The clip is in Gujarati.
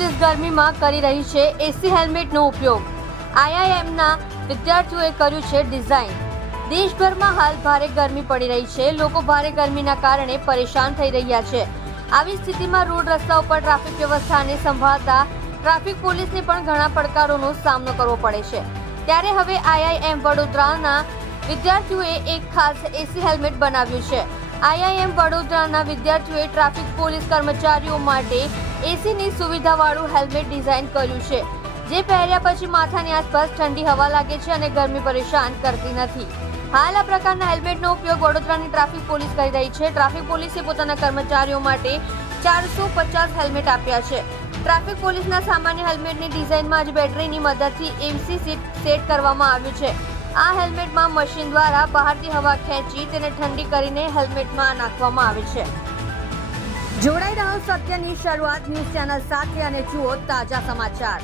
પોલીસ ગરમીમાં કરી રહી છે એસી હેલ્મેટનો ઉપયોગ। આઈઆઈએમના વિદ્યાર્થીઓએ કર્યું છે ડિઝાઇન। દેશભરમાં હાલ ભારે ગરમી પડી રહી છે। લોકો ભારે ગરમીના કારણે પરેશાન થઈ રહ્યા છે। આવી સ્થિતિમાં રોડ રસ્તા ઉપર ટ્રાફિક વ્યવસ્થાને સંભાળતા ટ્રાફિક પોલીસને પણ ઘણા પડકારોનો સામનો કરવો પડે છે। ત્યારે હવે આઈઆઈએમ વડોદરાના વિદ્યાર્થીઓએ એક ખાસ એસી હેલ્મેટ બનાવ્યું છે। આઈઆઈએમ વડોદરાના વિદ્યાર્થીઓએ ટ્રાફિક પોલીસ કર્મચારીઓ માટે એસીની સુવિધાવાળું હેલ્મેટ ડિઝાઇન કર્યું છે, જે પહેર્યા પછી માથાની આસપાસ ઠંડી હવા લાગે છે અને ગરમી પરેશાન કરતી નથી। હાલ આ પ્રકારના હેલ્મેટનો ઉપયોગ વડોદરાની ટ્રાફિક પોલીસ કરી રહી છે। ટ્રાફિક પોલીસે પોતાના કર્મચારીઓ માટે 450 હેલ્મેટ આપ્યા છે। ટ્રાફિક પોલીસના સામાન્ય હેલ્મેટની ડિઝાઇનમાં જ બેટરીની મદદથી એસી સેટ કરવામાં આવ્યું છે। આ હેલ્મેટમાં મશીન દ્વારા બહારથી હવા ખેંચી તેને ઠંડી કરીને હેલ્મેટમાં નાખવામાં આવે છે। જોડાઈ રહો સત્યની શરૂઆત ન્યૂઝ ચેનલ સાથે અને જુઓ તાજા સમાચાર।